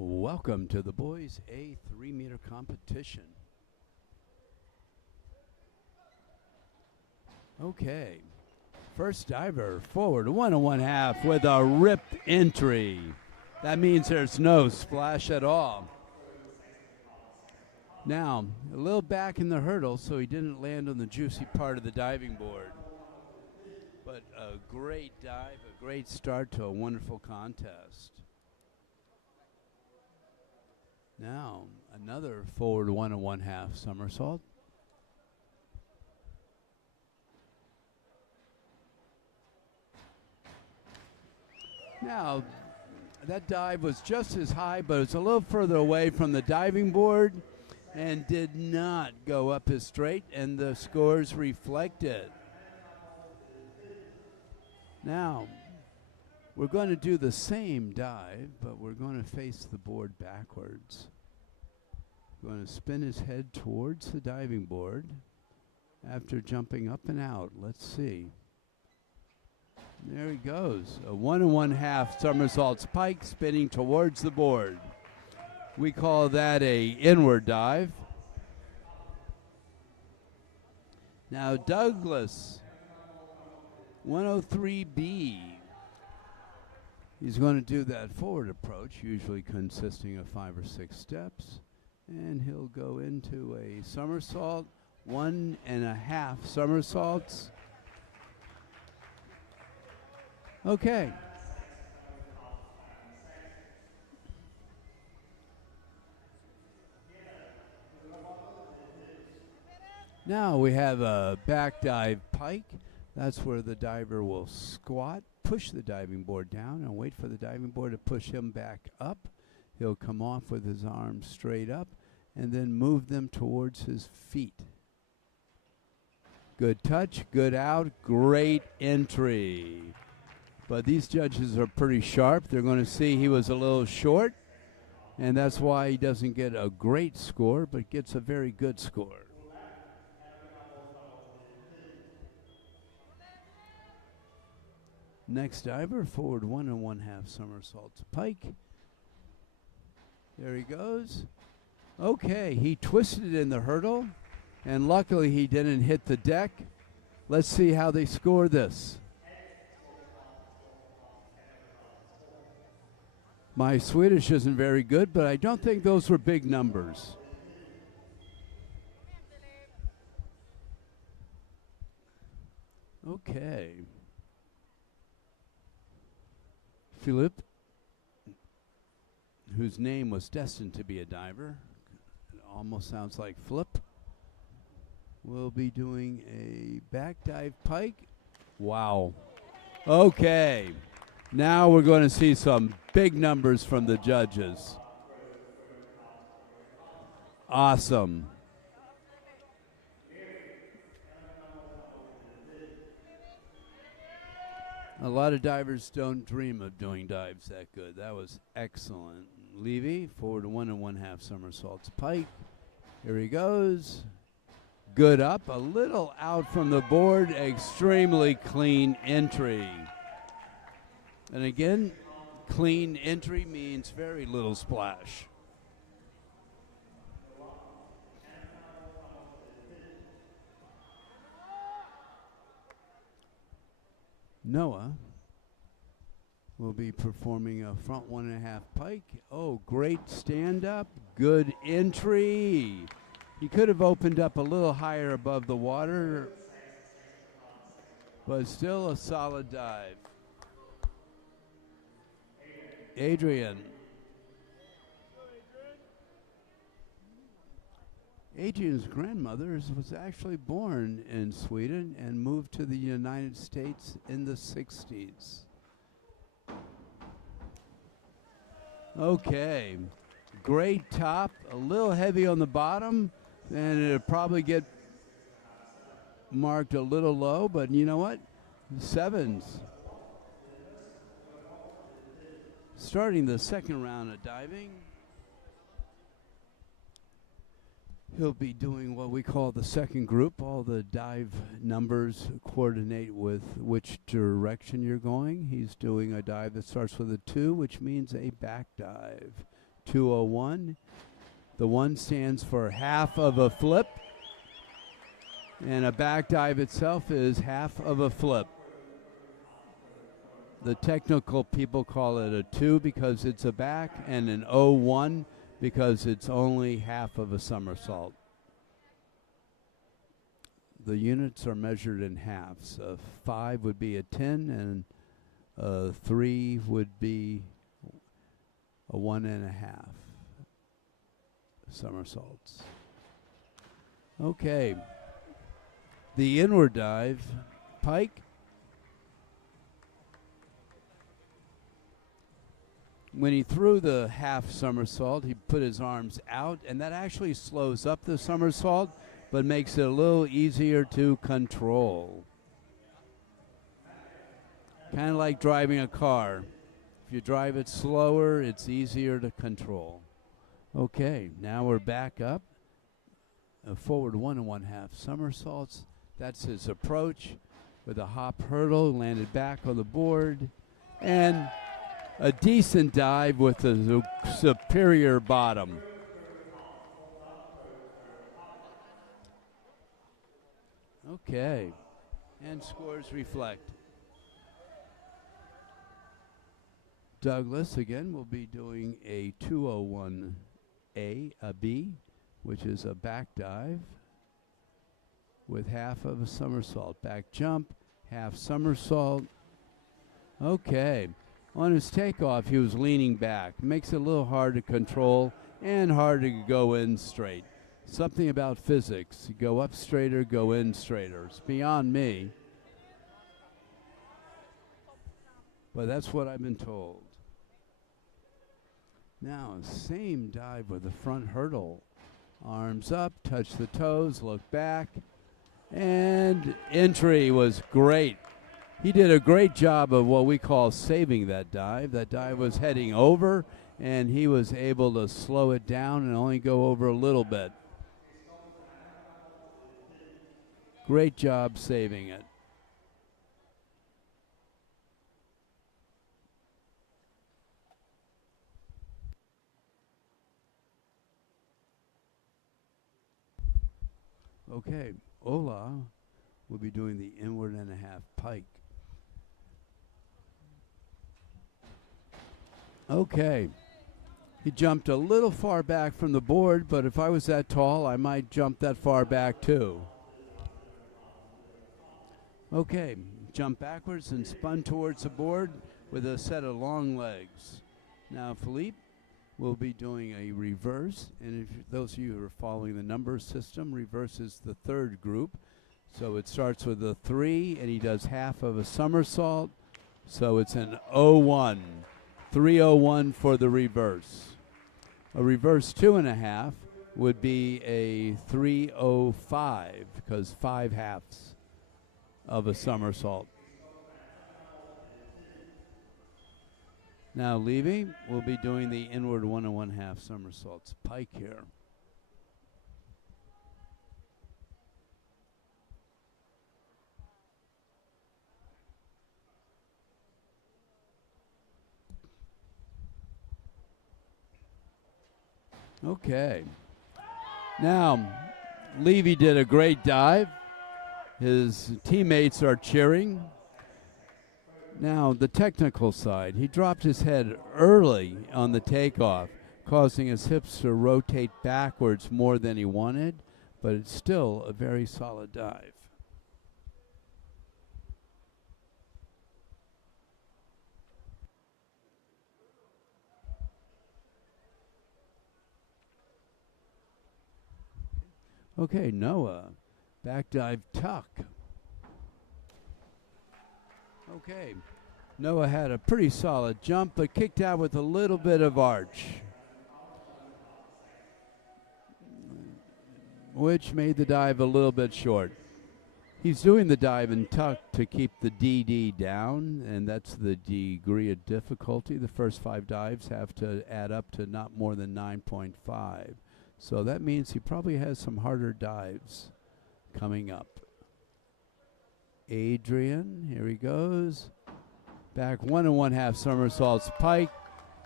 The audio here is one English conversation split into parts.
Welcome to the boys A 3-meter competition. Okay, first diver forward 1 1/2 with a ripped entry. That means there's no splash at all. Now, a little back in the hurdle, so he didn't land on the juicy part of the diving board. But a great dive, a great start to a wonderful contest. Now, another forward 1 1/2 somersault. Now, that dive was just as high, but it's a little further away from the diving board and did not go up as straight, and the scores reflect it. Now, we're going to do the same dive, but we're going to face the board backwards. We're going to spin his head towards the diving board after jumping up and out. Let's see. There he goes. A 1 1/2 somersault pike spinning towards the board. We call that a inward dive. Now Douglas, 103B. He's going to do that forward approach, usually consisting of 5 or 6 steps. And he'll go into a somersault, 1 1/2 somersaults. Okay. Now we have a back dive pike. That's where the diver will squat, push the diving board down, and wait for the diving board to push him back up. He'll come off with his arms straight up and then move them towards his feet. Good touch, good out, great entry. But these judges are pretty sharp. They're going to see he was a little short, and that's why he doesn't get a great score, but gets a very good score. Next diver, forward 1 1/2 somersaults pike. There he goes. Okay, he twisted it in the hurdle, and luckily he didn't hit the deck. Let's see how they score this. My Swedish isn't very good, but I don't think those were big numbers. Okay. Philip, whose name was destined to be a diver, it almost sounds like Flip, will be doing a back dive pike. Wow. Okay. Now we're going to see some big numbers from the judges. Awesome. A lot of divers don't dream of doing dives that good. That was excellent. Levy, forward 1 1/2 somersaults pike. Here he goes. Good up, a little out from the board. Extremely clean entry. And again, clean entry means very little splash. Noah will be performing a front 1 1/2 pike. Oh, great stand up, good entry. He could have opened up a little higher above the water, but still a solid dive. Adrian. Adrian's grandmother was actually born in Sweden and moved to the United States in the 60s. Okay, great top, a little heavy on the bottom, and it'll probably get marked a little low, but you know what? 7s. Starting the second round of diving, he'll be doing what we call the second group. All the dive numbers coordinate with which direction you're going. He's doing a dive that starts with a 2, which means a back dive. 201. The 1 stands for half of a flip, and a back dive itself is half of a flip. The technical people call it a 2 because it's a back, and an 01 because it's only half of a somersault. The units are measured in halves. 5 would be a 10, and 3 would be a 1.5 somersaults. Okay. The inward dive, pike. When he threw the half somersault, he put his arms out, and that actually slows up the somersault, but makes it a little easier to control. Kind of like driving a car. If you drive it slower, it's easier to control. Okay, now we're back up. A forward 1 1/2 somersaults. That's his approach with a hop hurdle, landed back on the board, and a decent dive with a superior bottom. Okay, and scores reflect. Douglas again will be doing a 201A, a B, which is a back dive with half of a somersault. Back jump, half somersault. Okay. On his takeoff, he was leaning back. Makes it a little hard to control and hard to go in straight. Something about physics. You go up straighter, go in straighter. It's beyond me. But that's what I've been told. Now, same dive with the front hurdle. Arms up, touch the toes, look back. And entry was great. He did a great job of what we call saving that dive. That dive was heading over, and he was able to slow it down and only go over a little bit. Great job saving it. Okay, Ola will be doing the inward and a half pike. Okay. He jumped a little far back from the board, but if I was that tall, I might jump that far back too. Okay, jump backwards and spun towards the board with a set of long legs. Now Philippe will be doing a reverse, and if those of you who are following the number system, reverse is the third group. So it starts with a 3, and he does half of a somersault, so it's an 01. 301 for the reverse. A reverse 2.5 would be a 305, because 5 halves of a somersault. Now Levy will be doing the inward 1 1/2 somersaults. Pike here. Okay. Now, Levy did a great dive. His teammates are cheering. Now, the technical side. He dropped his head early on the takeoff, causing his hips to rotate backwards more than he wanted, but it's still a very solid dive. Okay, Noah, back dive tuck. Okay, Noah had a pretty solid jump, but kicked out with a little bit of arch, which made the dive a little bit short. He's doing the dive and tuck to keep the DD down, and that's the degree of difficulty. The first 5 dives have to add up to not more than 9.5. So that means he probably has some harder dives coming up. Adrian, here he goes. Back 1 1/2 somersaults, pike.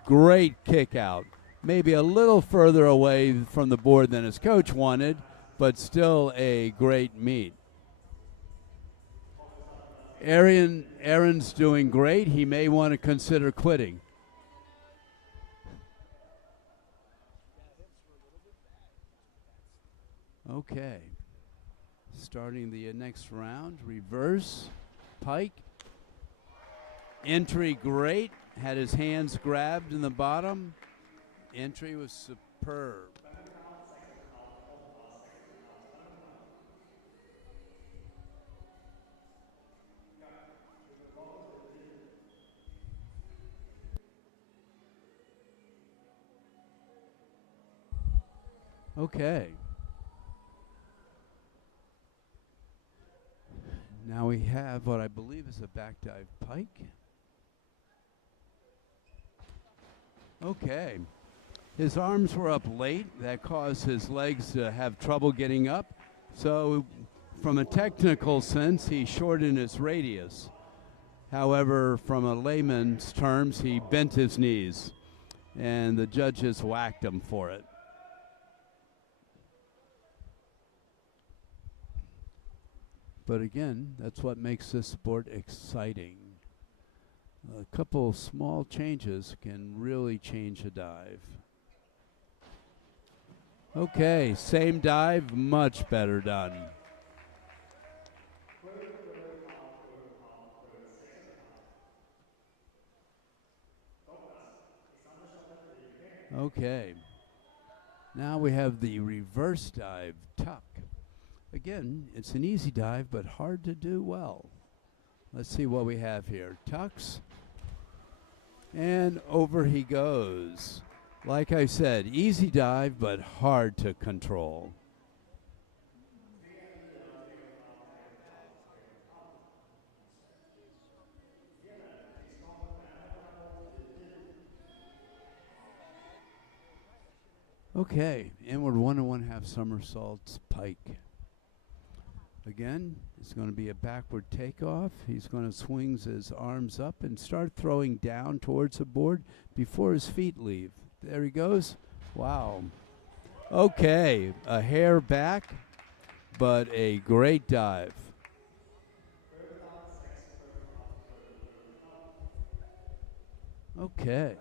Great kick out. maybe a little further away from the board than his coach wanted, but still a great meet. Aaron's doing great. He may want to consider quitting. Okay. Starting the next round, reverse, pike. Entry great. Had his hands grabbed in the bottom. Entry was superb. Okay. Now we have what I believe is a back dive pike. Okay. His arms were up late. That caused his legs to have trouble getting up. So from a technical sense, he shortened his radius. However, from a layman's terms, he bent his knees. And the judges whacked him for it. But again, that's what makes this sport exciting. A couple small changes can really change a dive. Okay, same dive, much better done. Okay, now we have the reverse dive tuck. Again, it's an easy dive, but hard to do well. Let's see what we have here. Tucks, and over he goes. Like I said, easy dive, but hard to control. Okay, inward 1 1/2 somersaults pike. Again, it's going to be a backward takeoff. He's going to swing his arms up and start throwing down towards the board before his feet leave. There he goes. Wow. Okay, a hair back, but a great dive. Okay.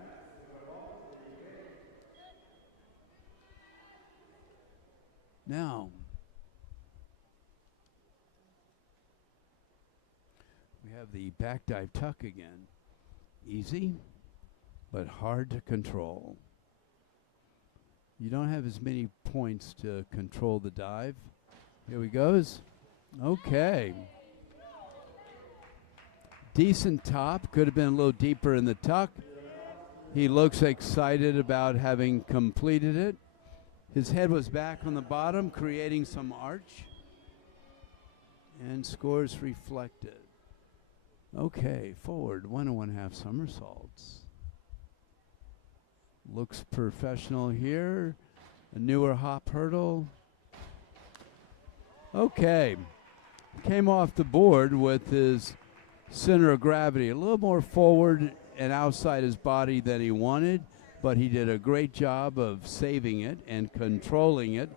Now, we have the back dive tuck again. Easy, but hard to control. You don't have as many points to control the dive. Here he goes. Okay. Decent top. Could have been a little deeper in the tuck. He looks excited about having completed it. His head was back on the bottom, creating some arch. And scores reflected. Okay, forward 1 1/2 somersaults. Looks professional here. A newer hop hurdle. Okay. Came off the board with his center of gravity a little more forward and outside his body than he wanted, but he did a great job of saving it and controlling it.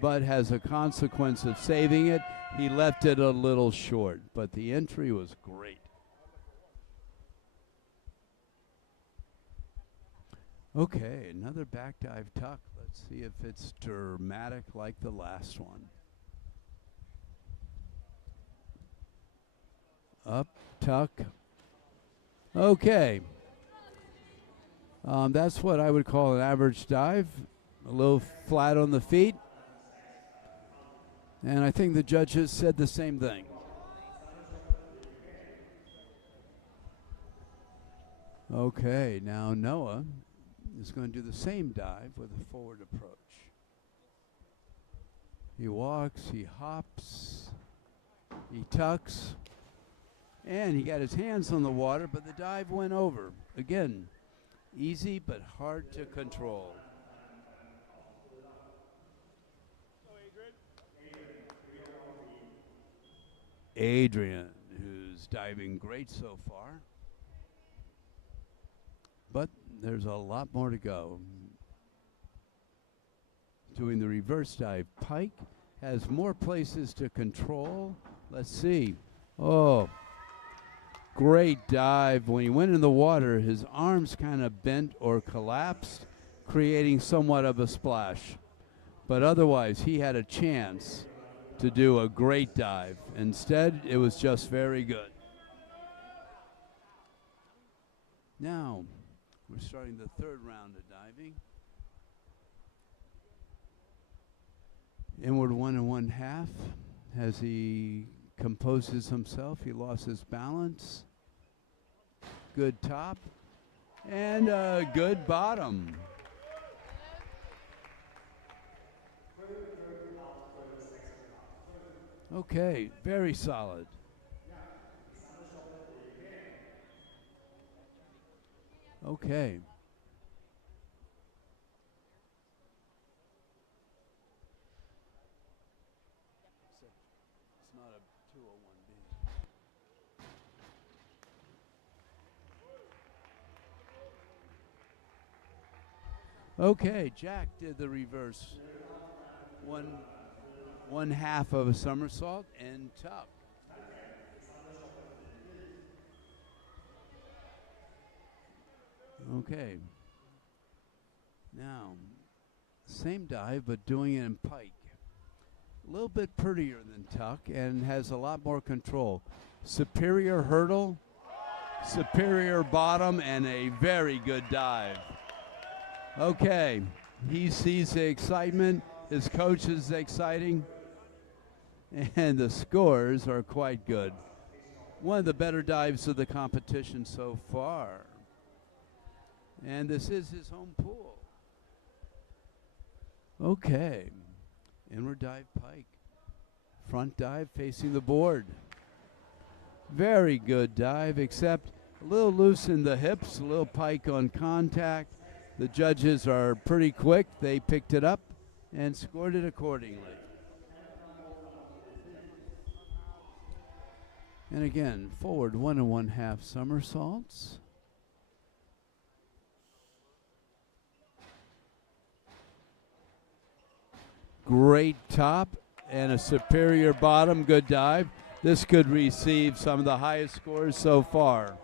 But as a consequence of saving it, he left it a little short. But the entry was great. Okay, another back dive tuck. Let's see if it's dramatic like the last one. Up, tuck. Okay. That's what I would call an average dive. A little flat on the feet. And I think the judges said the same thing. Okay, now Noah is going to do the same dive with a forward approach. He walks, he hops, he tucks, and he got his hands on the water, but the dive went over. Again, easy but hard to control. Adrian, who's diving great so far. But there's a lot more to go. Doing the reverse dive. Pike has more places to control. Let's see. Oh, great dive. When he went in the water, his arms kind of bent or collapsed, creating somewhat of a splash. But otherwise, he had a chance to do a great dive. Instead, it was just very good. Now, we're starting the third round of diving. Inward 1 1/2. As he composes himself, he lost his balance. Good top and a good bottom. Okay, very solid. Okay. It's not a 201B. Okay, Jack did the reverse. 1/2 of a somersault and tuck. Okay. Now, same dive, but doing it in pike. A little bit prettier than tuck and has a lot more control. Superior hurdle, superior bottom, and a very good dive. Okay, he sees the excitement. His coach is exciting. And the scores are quite good. One of the better dives of the competition so far. And this is his home pool. Okay, inward dive pike. Front dive facing the board. Very good dive, except a little loose in the hips, a little pike on contact. The judges are pretty quick. They picked it up and scored it accordingly. And again, forward 1 1/2 somersaults. Great top and a superior bottom, good dive. This could receive some of the highest scores so far.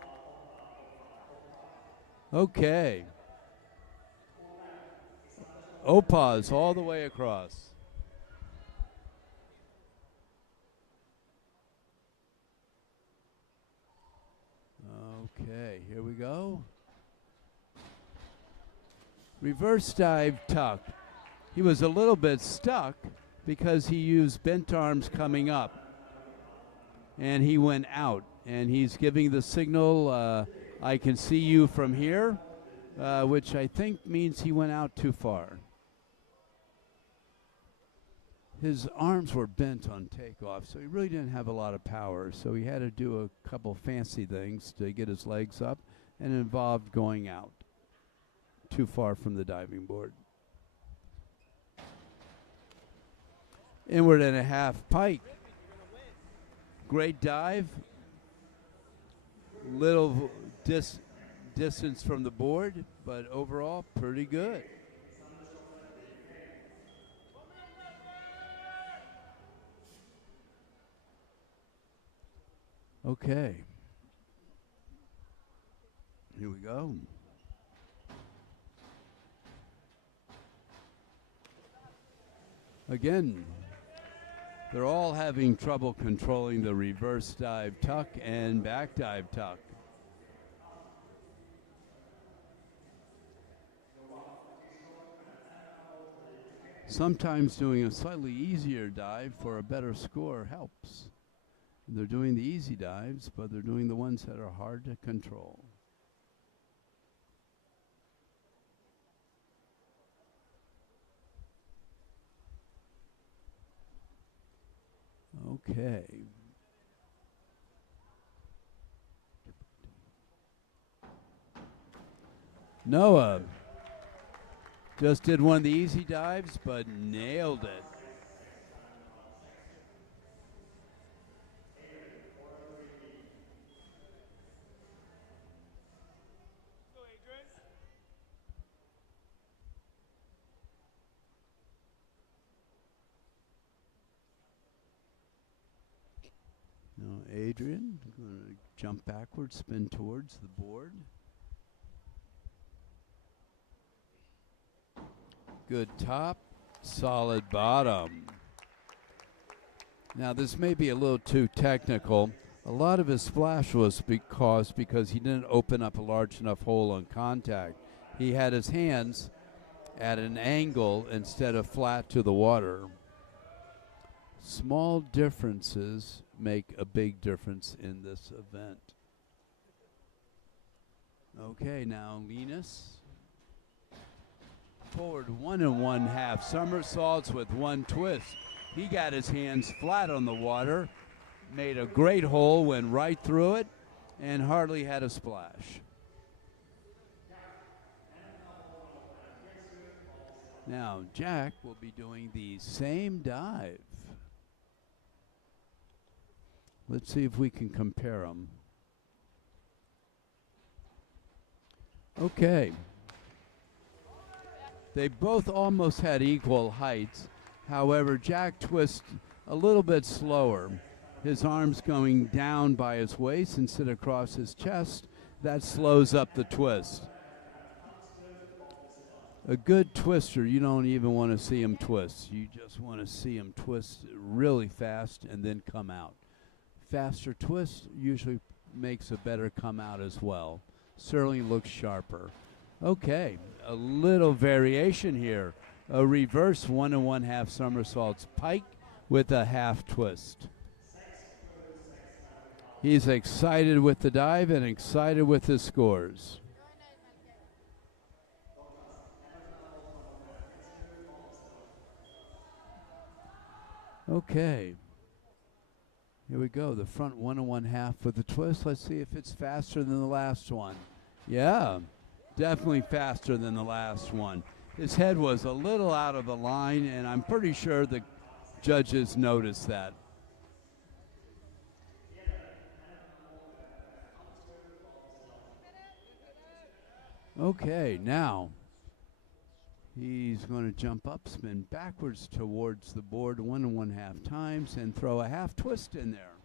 Okay. Opaz all the way across. Okay, here we go. Reverse dive tuck. He was a little bit stuck because he used bent arms coming up. And he went out. And he's giving the signal, I can see you from here, which I think means he went out too far. His arms were bent on takeoff, so he really didn't have a lot of power. So he had to do a couple fancy things to get his legs up, and it involved going out too far from the diving board. Inward 1/2 pike. Great dive. Little distance from the board, but overall pretty good. Okay. Here we go. Again, they're all having trouble controlling the reverse dive tuck and back dive tuck. Sometimes doing a slightly easier dive for a better score helps. They're doing the easy dives, but they're doing the ones that are hard to control. Okay. Noah just did one of the easy dives, but nailed it. Now Adrian going to jump backwards, spin towards the board. Good top, solid bottom. Now this may be a little too technical. A lot of his splash was because he didn't open up a large enough hole on contact. He had his hands at an angle instead of flat to the water. Small differences make a big difference in this event. Okay, now Linus. Forward 1 1/2 somersaults with 1 twist. He got his hands flat on the water, made a great hole, went right through it, and hardly had a splash. Now Jack will be doing the same dive. Let's see if we can compare them. Okay. They both almost had equal heights. However, Jack twists a little bit slower. His arms going down by his waist instead of across his chest. That slows up the twist. A good twister, you don't even want to see him twist. You just want to see him twist really fast and then come out. Faster twist usually makes a better come out as well. Certainly looks sharper. Okay, a little variation here. A reverse 1 1/2 somersaults pike with a half twist. He's excited with the dive and excited with his scores. Okay. Here we go. The front 1 1/2 with the twist. Let's see if it's faster than the last one. Yeah, definitely faster than the last one. His head was a little out of the line, and I'm pretty sure the judges noticed that. Okay, now he's going to jump up, spin backwards towards the board 1 1/2 times, and throw a half twist in there.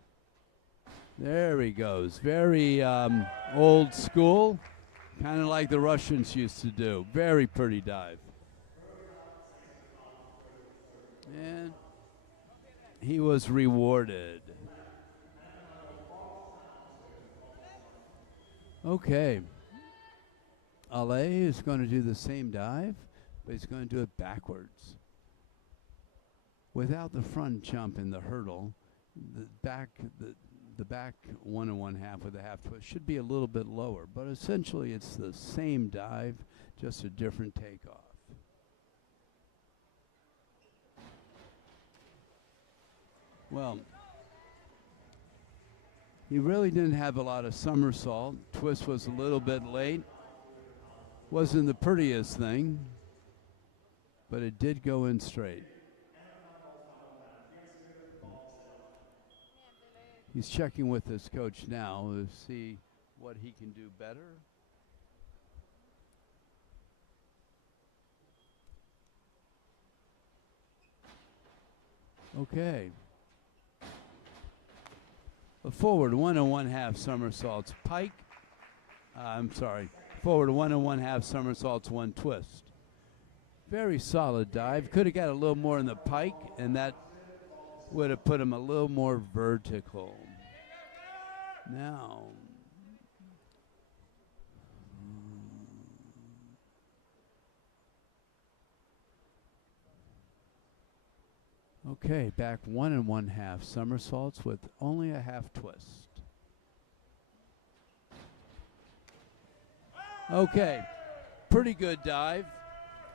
There he goes. Very old school, kind of like the Russians used to do. Very pretty dive. And he was rewarded. Okay. Ale is going to do the same dive, but he's going to do it backwards. Without the front jump in the hurdle, the back 1 1/2 with a half twist should be a little bit lower, but essentially it's the same dive, just a different takeoff. Well, he really didn't have a lot of somersault. Twist was a little bit late. Wasn't the prettiest thing, but it did go in straight. He's checking with his coach now to see what he can do better. Okay. A forward 1 1/2 somersaults pike. Forward 1 1/2 somersaults 1 twist. Very solid dive. Could have got a little more in the pike, and that would have put him a little more vertical. Now, okay, back 1 1/2 somersaults with only a half twist. Okay, pretty good dive.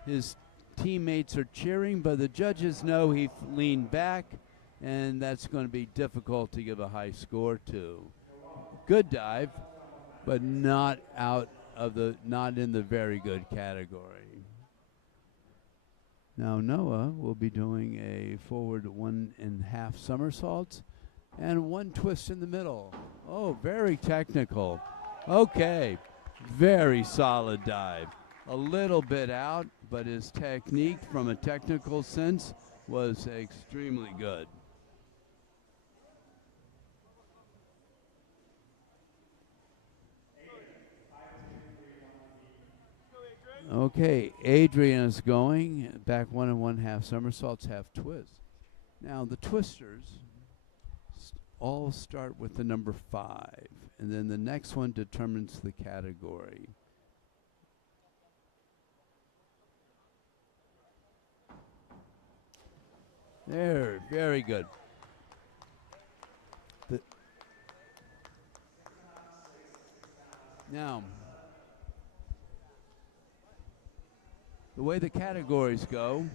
His teammates are cheering, but the judges know he leaned back, and that's going to be difficult to give a high score to. Good dive, but not in the very good category. Now Noah will be doing a forward 1 1/2 somersaults and 1 twist in the middle. Oh, very technical. Okay, very solid dive. A little bit out, but his technique from a technical sense was extremely good. Okay, Adrian is going back 1 1/2 somersaults, half twist. Now the twisters all start with the number 5, and then the next one determines the category. There, very good. Now, the way the categories go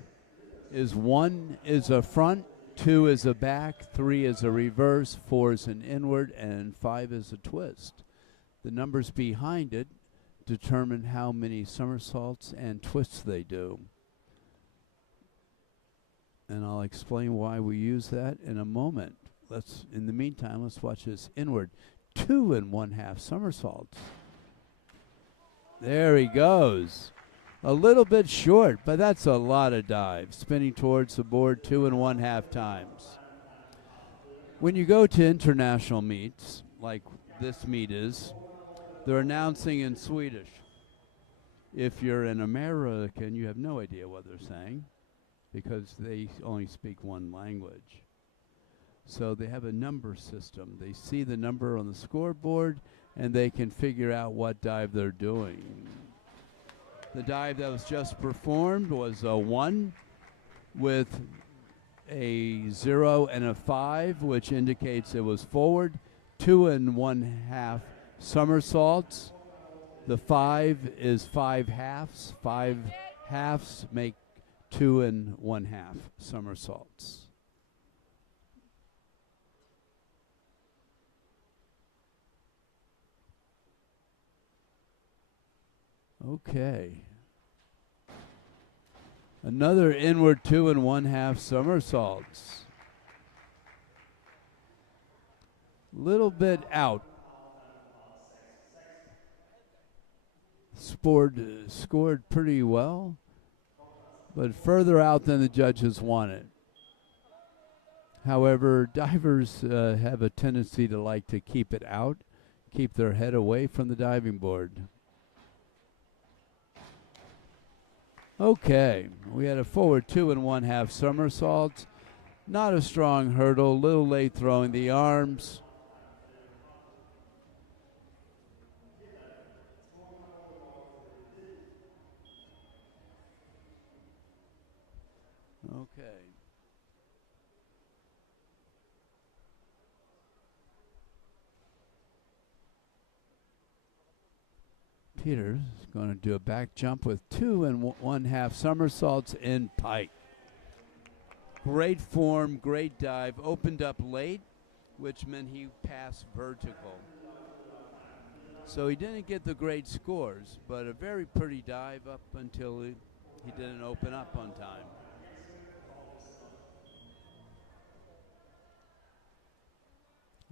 is 1 is a front, 2 is a back, 3 is a reverse, 4 is an inward, and 5 is a twist. The numbers behind it determine how many somersaults and twists they do. And I'll explain why we use that in a moment. In the meantime, let's watch this inward 2 1/2 somersaults. There he goes. A little bit short, but that's a lot of dive. Spinning towards the board 2 1/2 times. When you go to international meets, like this meet is, they're announcing in Swedish. If you're an American, you have no idea what they're saying because they only speak one language. So they have a number system. They see the number on the scoreboard and they can figure out what dive they're doing. The dive that was just performed was a 1 with a 0 and a 5, which indicates it was forward. 2 1/2 somersaults. The 5 is 5 halves. 5 halves make 2 1/2 somersaults. Okay. Another inward 2 1/2 somersaults. Little bit out. Scored pretty well, but further out than the judges wanted. However, divers have a tendency to like to keep it out, keep their head away from the diving board. Okay, we had a forward 2 1/2 somersaults. Not a strong hurdle, little late throwing the arms. Okay. Peter's going to do a back jump with 2 1/2 somersaults in pike. Great form, great dive. Opened up late, which meant he passed vertical. So he didn't get the great scores, but a very pretty dive up until he didn't open up on time.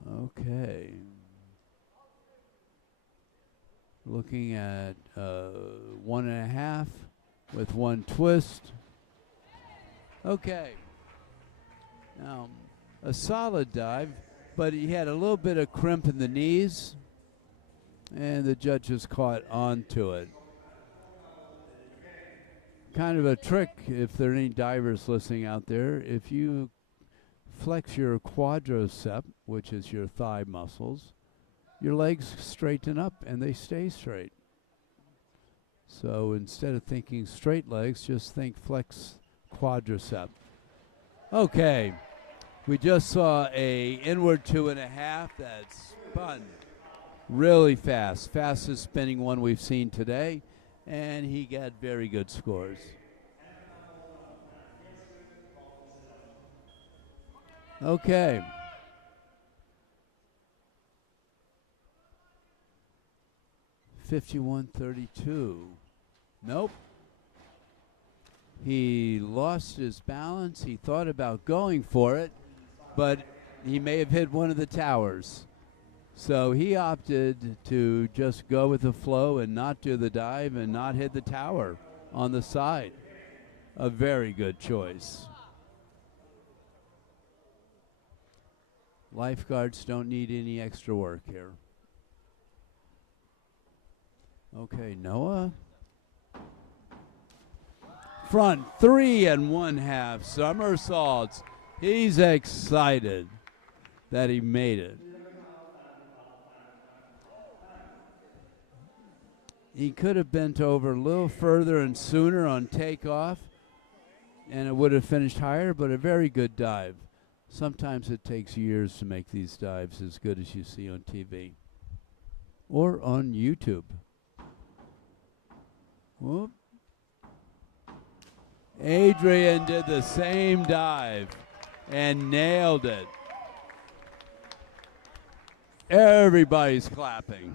Okay. Looking at 1 1/2 with 1 twist. Okay. Now, a solid dive, but he had a little bit of crimp in the knees, and the judges caught on to it. Kind of a trick, if there are any divers listening out there, if you flex your quadricep, which is your thigh muscles, your legs straighten up and they stay straight. So instead of thinking straight legs, just think flex quadricep. Okay, we just saw a inward 2 1/2 that spun really fast. Fastest spinning one we've seen today, and he got very good scores. Okay. $51.32. Nope. He lost his balance. He thought about going for it, but he may have hit one of the towers. So he opted to just go with the flow and not do the dive and not hit the tower on the side. A very good choice. Lifeguards don't need any extra work here. Okay, Noah. front 3 1/2 somersaults. He's excited that he made it. He could have bent over a little further and sooner on takeoff, and it would have finished higher, but a very good dive. Sometimes it takes years to make these dives as good as you see on TV or on YouTube. Whoop. Adrian did the same dive and nailed it. Everybody's clapping.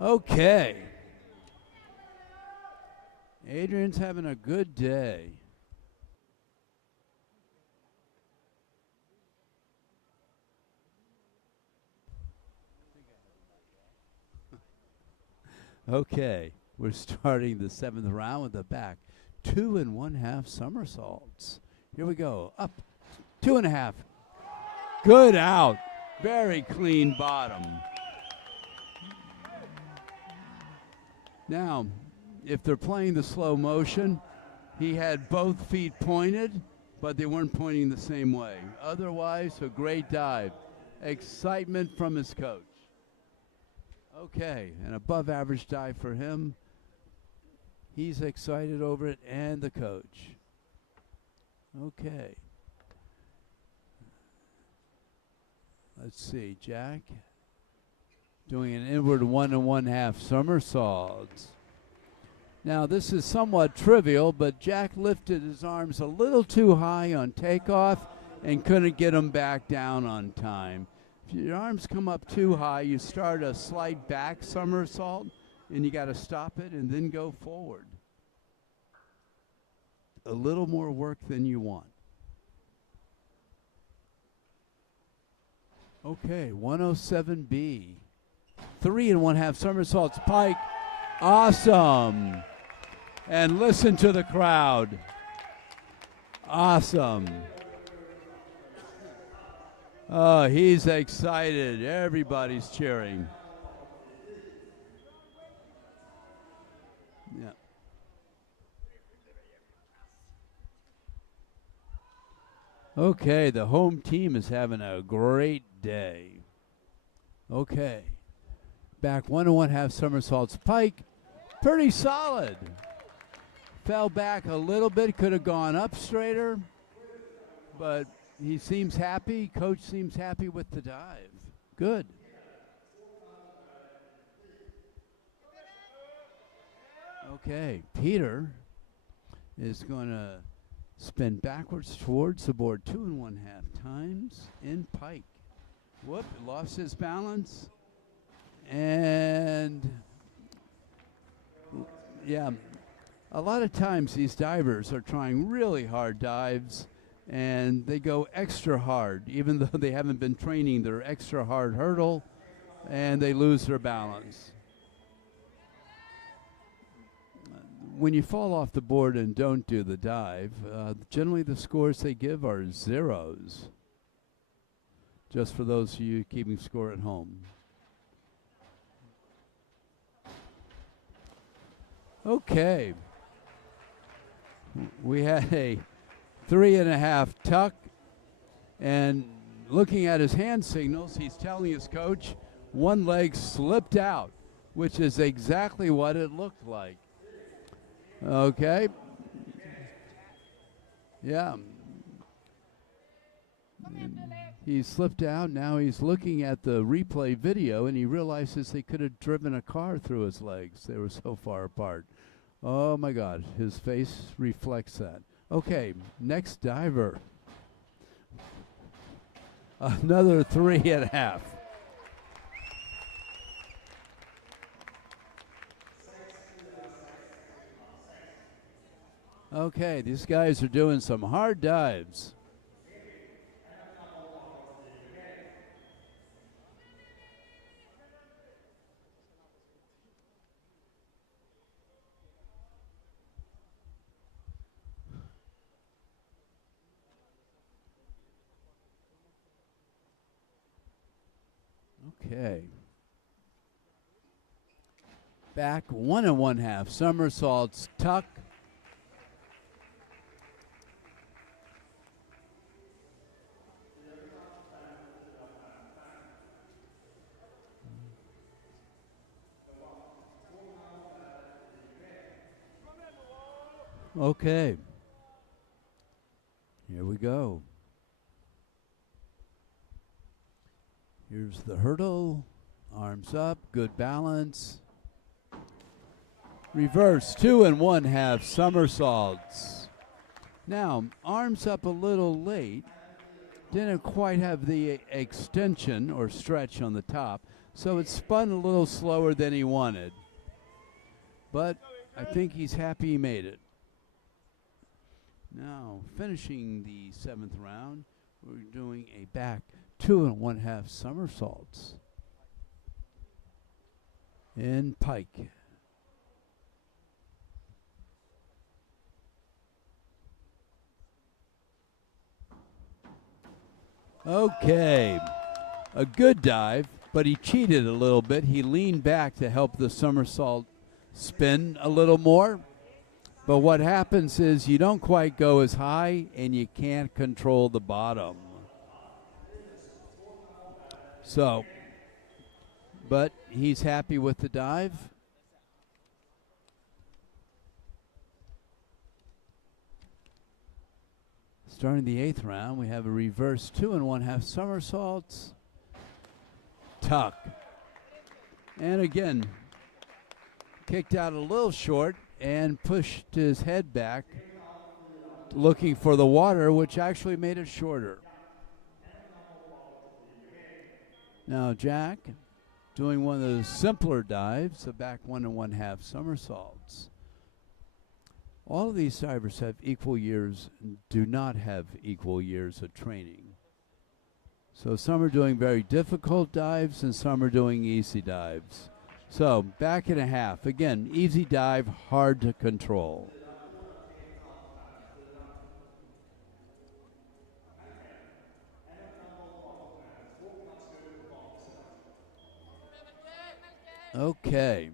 Okay. Adrian's having a good day. Okay, we're starting the 7th round with the back 2 1/2 somersaults. Here we go. Up, 2 1/2. Good out. Very clean bottom. Now, if they're playing the slow motion, he had both feet pointed, but they weren't pointing the same way. Otherwise, a great dive. Excitement from his coach. Okay, an above average dive for him. He's excited over it, and the coach. Okay. Let's see, Jack doing an inward 1 1/2 somersaults. Now this is somewhat trivial, but Jack lifted his arms a little too high on takeoff and couldn't get them back down on time. If your arms come up too high, you start a slight back somersault, and you got to stop it and then go forward. A little more work than you want. Okay, 107B. 3 1/2 somersaults, pike. Awesome. And listen to the crowd. Awesome. Oh, he's excited. Everybody's cheering. Yeah. Okay, the home team is having a great day. Okay. Back 1 1/2 somersaults, pike. Pretty solid. Fell back a little bit, could have gone up straighter, but he seems happy. Coach seems happy with the dive. Good. Okay, Peter is going to spin backwards towards the board 2 1/2 times in pike. Whoop, lost his balance. And yeah, a lot of times these divers are trying really hard dives and they go extra hard, even though they haven't been training their extra hard hurdle, and they lose their balance. When you fall off the board and don't do the dive, generally the scores they give are zeros, just for those of you keeping score at home. Okay. We had a 3 1/2 tuck, and looking at his hand signals, he's telling his coach one leg slipped out, which is exactly what it looked like. Okay. Yeah. He slipped out. Now he's looking at the replay video, and he realizes they could have driven a car through his legs. They were so far apart. Oh, my God. His face reflects that. Okay, next diver. Another 3 1/2. Okay, these guys are doing some hard dives. Okay. Back 1 1/2 somersaults, tuck. Okay. Here we go. Here's the hurdle. Arms up, good balance. Reverse 2 1/2 somersaults. Now, arms up a little late. Didn't quite have the extension or stretch on the top, so it spun a little slower than he wanted. But I think he's happy he made it. Now, finishing the 7th round, we're doing a back 2 1/2 somersaults in pike. Okay, a good dive, but he cheated a little bit. He leaned back to help the somersault spin a little more. But what happens is you don't quite go as high and you can't control the bottom. So, but he's happy with the dive. Starting the 8th round, we have a reverse 2 1/2 somersaults, tuck. And again, kicked out a little short and pushed his head back, looking for the water, which actually made it shorter. Now Jack doing one of those simpler dives, a back 1 1/2 somersaults. All of these divers have equal years, do not have equal years of training. So some are doing very difficult dives and some are doing easy dives. So back 1/2. Again, easy dive, hard to control. Okay,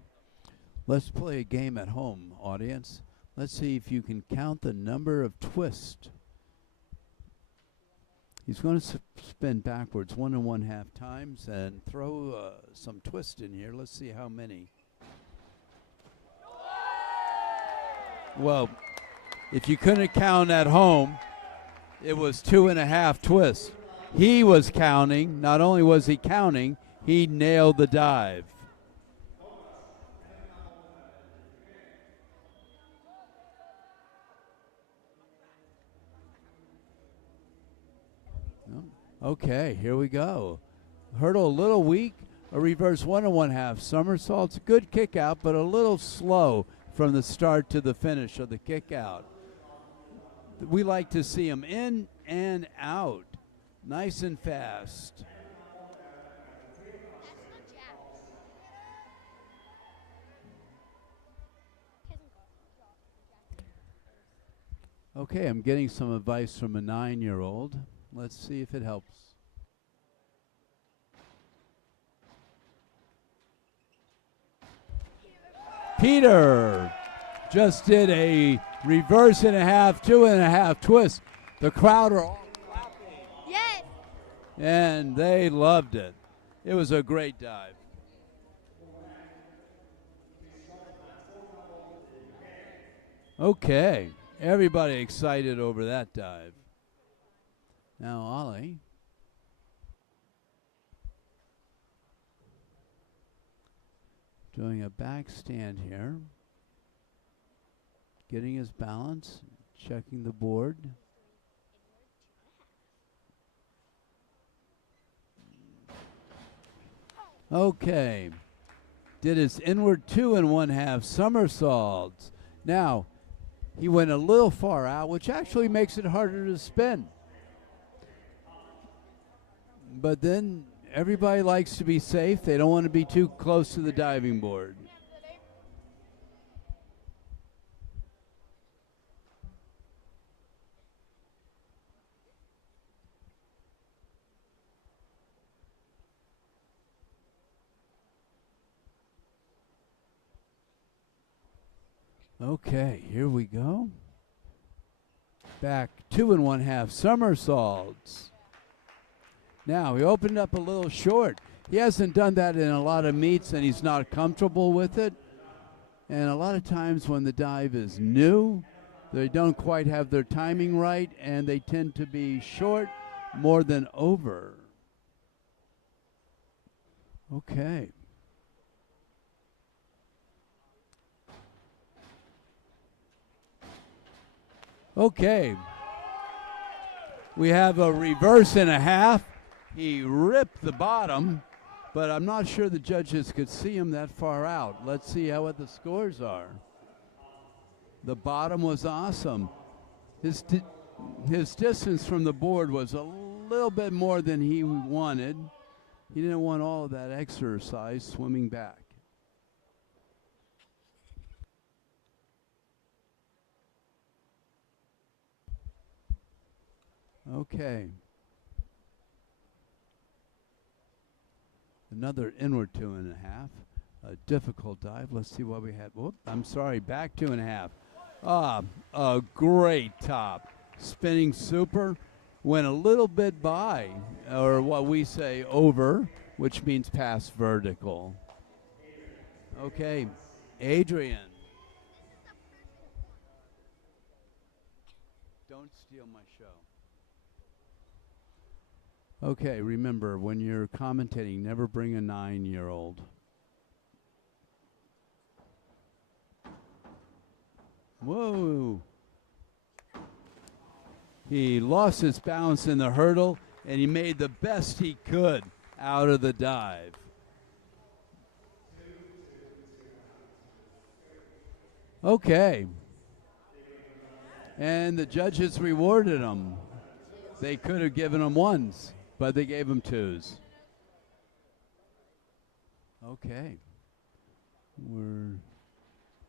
let's play a game at home, audience. Let's see if you can count the number of twists. He's going to spin backwards 1 1/2 times and throw some twist in here. Let's see how many. Well, if you couldn't count at home, it was 2 1/2 twists. He was counting. Not only was he counting, he nailed the dive. Okay, here we go. Hurdle a little weak. A reverse 1 1/2 somersaults. Good kick out, but a little slow from the start to the finish of the kick out. We like to see him in and out, nice and fast. Okay, I'm getting some advice from a 9-year-old. Let's see if it helps. Peter just did a reverse 1/2, 2 1/2 twist. The crowd are all clapping. Yes. And they loved it. It was a great dive. Okay, everybody excited over that dive. Now Ollie. Doing a back stand here. Getting his balance, checking the board. Okay. Did his inward 2 1/2 somersaults. Now, he went a little far out, which actually makes it harder to spin. But then everybody likes to be safe. They don't want to be too close to the diving board. Okay, here we go. Back 2 1/2 somersaults. Now, he opened up a little short. He hasn't done that in a lot of meets, and he's not comfortable with it. And a lot of times when the dive is new, they don't quite have their timing right, and they tend to be short more than over. Okay. Okay. We have a reverse and a half. He ripped the bottom, but I'm not sure the judges could see him that far out. Let's see what the scores are. The bottom was awesome. His distance from the board was a little bit more than he wanted. He didn't want all of that exercise swimming back. Okay. Another inward 2 1/2. A difficult dive. Let's see what we had. Whoop, I'm sorry, back 2 1/2. A great top. Spinning super. Went a little bit by, or what we say over, which means past vertical. Okay, Adrian. Don't steal my show. Okay, remember, when you're commentating, never bring a 9-year-old. Whoa. He lost his balance in the hurdle, and he made the best he could out of the dive. Okay. And the judges rewarded him. They could have given him 1s, but they gave him 2s. Okay. We're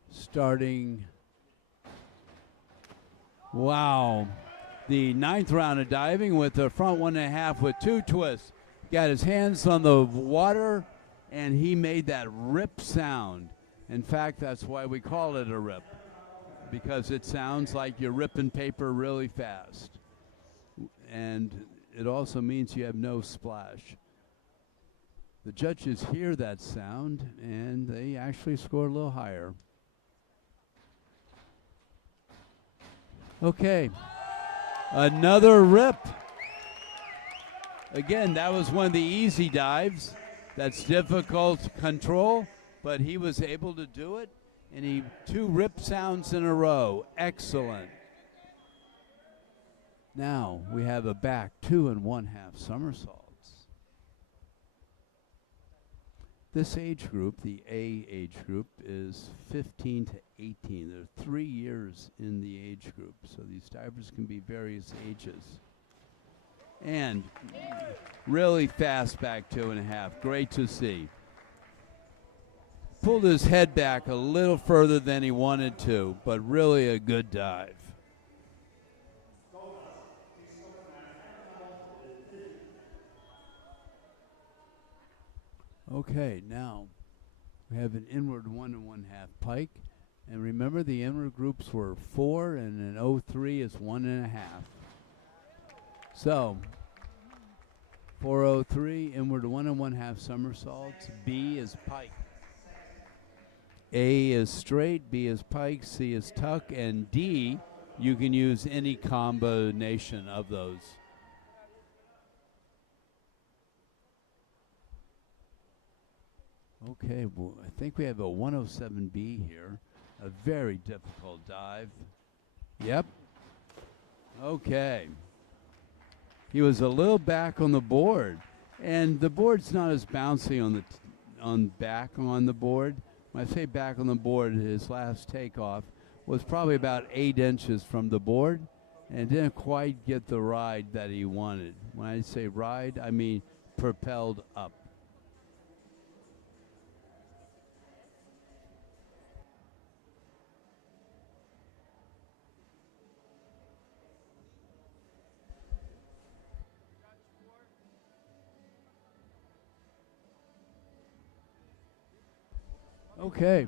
starting. Wow. The 9th round of diving with the front 1 1/2 with 2 twists. Got his hands on the water, and he made that rip sound. In fact, that's why we call it a rip, because it sounds like you're ripping paper really fast. And it also means you have no splash. The judges hear that sound, and they actually score a little higher. Okay. Another rip. Again, that was one of the easy dives. That's difficult to control, but he was able to do it, and he 2 rip sounds in a row. Excellent. Now we have a back 2 1/2 somersaults. This age group, the A age group, is 15 to 18. There are 3 years in the age group, so these divers can be various ages. And really fast back 2 1/2. Great to see. Pulled his head back a little further than he wanted to, but really a good dive. Okay, now we have an inward 1 1/2 pike. And remember, the inward groups were 4, and an 03 is 1 1/2. So, 403, inward 1 1/2 somersaults. B is pike. A is straight, B is pike, C is tuck, and D, you can use any combination of those. Okay, well, I think we have a 107B here. A very difficult dive. Yep. Okay. He was a little back on the board, and the board's not as bouncy on back on the board. When I say back on the board, his last takeoff was probably about 8 inches from the board, and didn't quite get the ride that he wanted. When I say ride, I mean propelled up. Okay.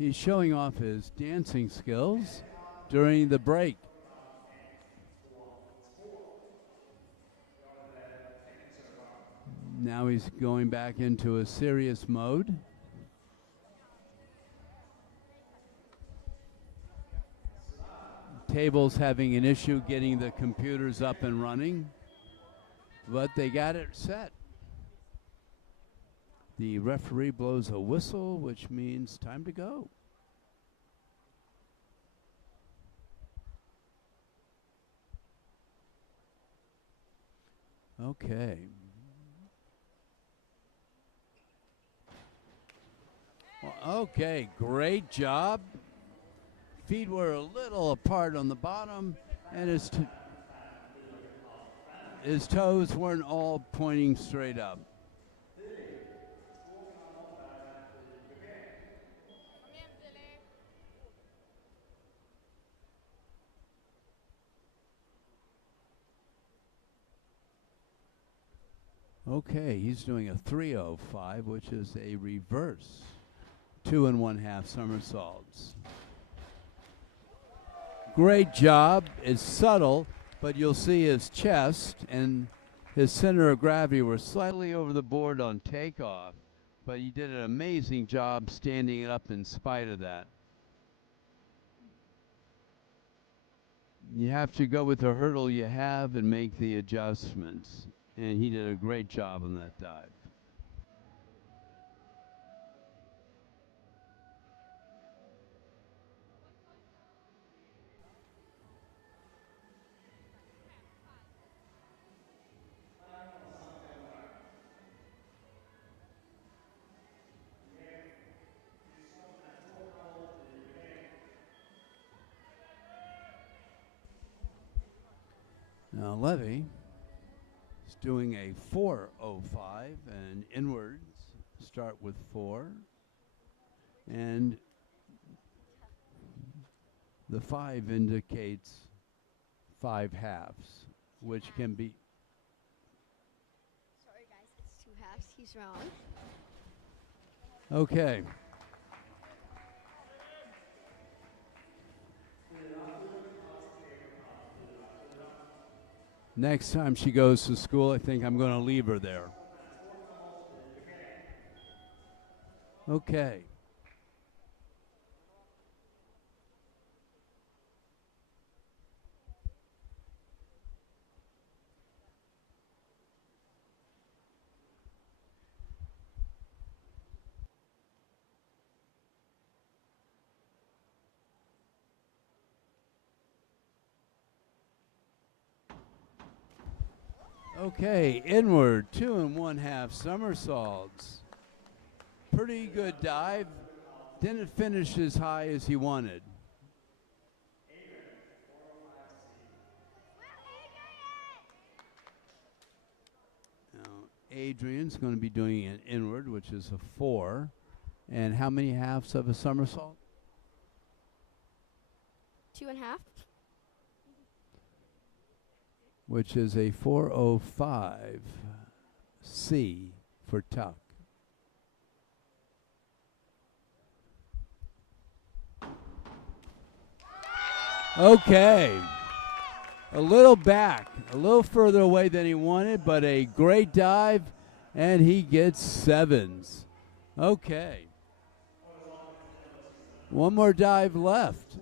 He's showing off his dancing skills during the break. Now he's going back into a serious mode. Table's having an issue getting the computers up and running, but they got it set. The referee blows a whistle, which means time to go. Okay. Okay, great job. Feet were a little apart on the bottom, and his toes weren't all pointing straight up. Okay, he's doing a 305, which is a reverse 2 1/2 somersaults. Great job. It's subtle, but you'll see his chest and his center of gravity were slightly over the board on takeoff, but he did an amazing job standing up in spite of that. You have to go with the hurdle you have and make the adjustments, and he did a great job on that dive. Now Levy is doing a 405 and inwards start with 4, and the 5 indicates 5 halves, which can be. Sorry guys, it's 2 halves. He's wrong. Okay. Next time she goes to school, I think I'm going to leave her there. Okay. Okay, inward 2 1/2 somersaults. Pretty good dive. Didn't finish as high as he wanted. Now, Adrian's going to be doing an inward, which is a 4. And how many halves of a somersault? 2 1/2. Which is a 405 C for tuck. Okay. A little back, a little further away than he wanted, but a great dive, and he gets 7s. Okay. One more dive left.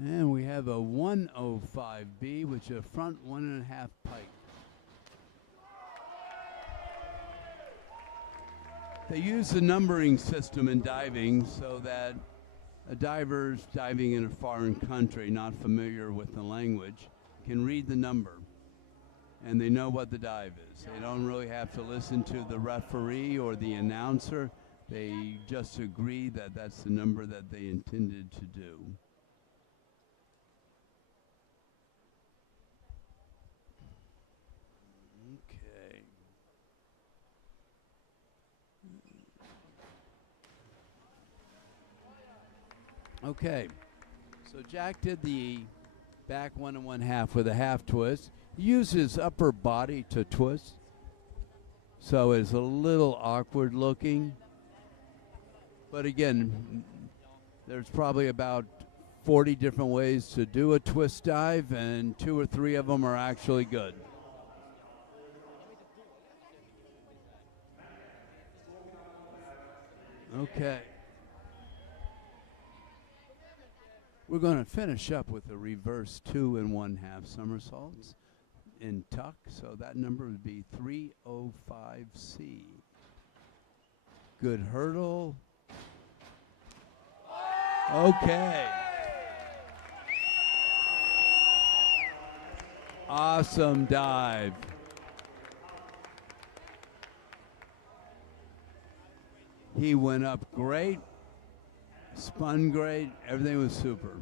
And we have a 105B, which is a front 1.5 pike. They use the numbering system in diving so that a diver's diving in a foreign country, not familiar with the language, can read the number. And they know what the dive is. They don't really have to listen to the referee or the announcer. They just agree that that's the number that they intended to do. Okay, so Jack did the back 1 1/2 with a half twist. use his upper body to twist, so it's a little awkward looking. But again, there's probably about 40 different ways to do a twist dive, and 2 or 3 of them are actually good. Okay. We're going to finish up with a reverse 2 1/2 somersaults in tuck, so that number would be 305C. Good hurdle. Okay. Awesome dive. He went up great, spun great, everything was super.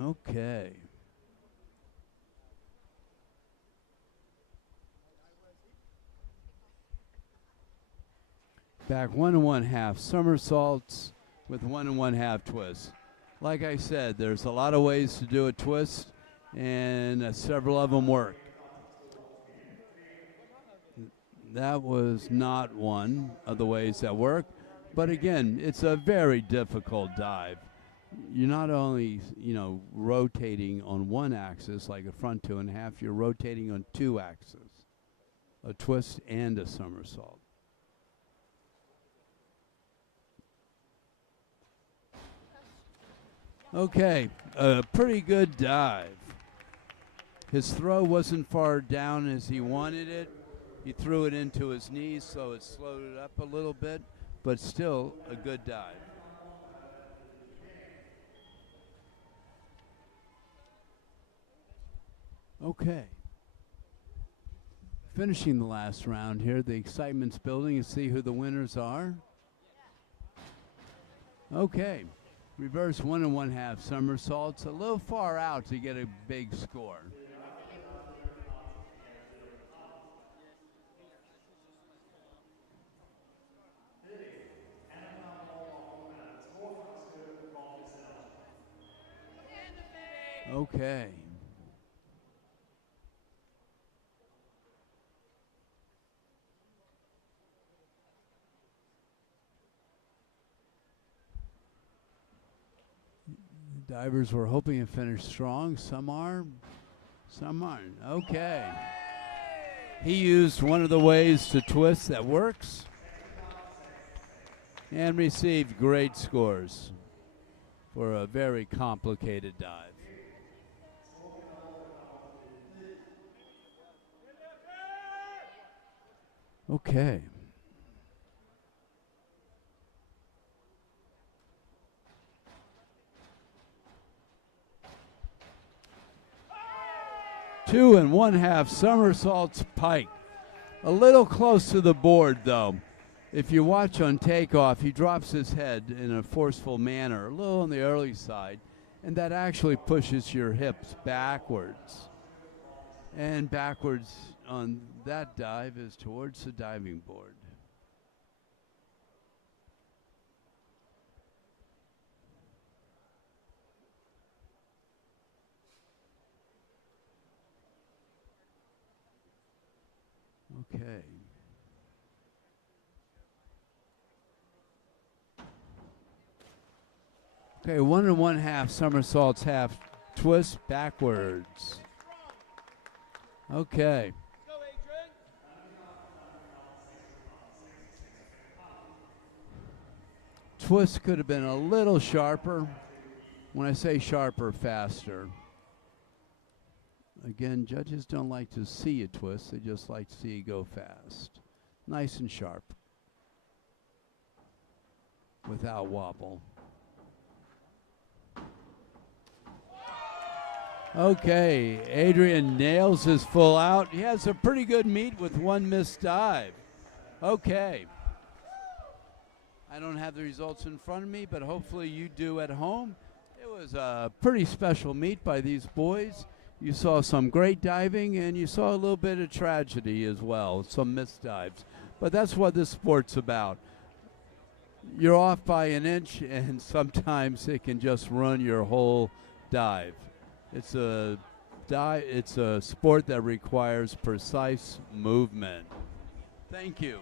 Okay. Back 1 1/2 somersaults with 1 1/2 twists. Like I said, there's a lot of ways to do a twist, and several of them work. That was not one of the ways that work, but again, it's a very difficult dive. You're not only, rotating on one axis like a front 2 1/2, you're rotating on 2 axes, a twist and a somersault. Okay, a pretty good dive. His throw wasn't far down as he wanted it. He threw it into his knees, so it slowed it up a little bit, but still a good dive. Okay. Finishing the last round here, the excitement's building to see who the winners are. Okay. Reverse 1 1/2 somersaults, a little far out to get a big score. Okay. Divers were hoping to finish strong. Some are, some aren't. Okay. He used one of the ways to twist that works and received great scores for a very complicated dive. Okay. Two 1/2 somersaults pike. A little close to the board, though. If you watch on takeoff, he drops his head in a forceful manner, a little on the early side, and that actually pushes your hips backwards. And backwards on that dive is towards the diving board. Okay. Okay, 1 1/2 somersaults, half twist backwards. Okay. Twist could have been a little sharper. When I say sharper, faster. Again, judges don't like to see you twist. They just like to see you go fast. Nice and sharp. Without wobble. Okay, Adrian nails his full out. He has a pretty good meet with one missed dive. Okay. I don't have the results in front of me, but hopefully you do at home. It was a pretty special meet by these boys. You saw some great diving, and you saw a little bit of tragedy as well, some missed dives. But that's what this sport's about. you're off by an inch, and sometimes it can just run your whole dive. It's a sport that requires precise movement. Thank you.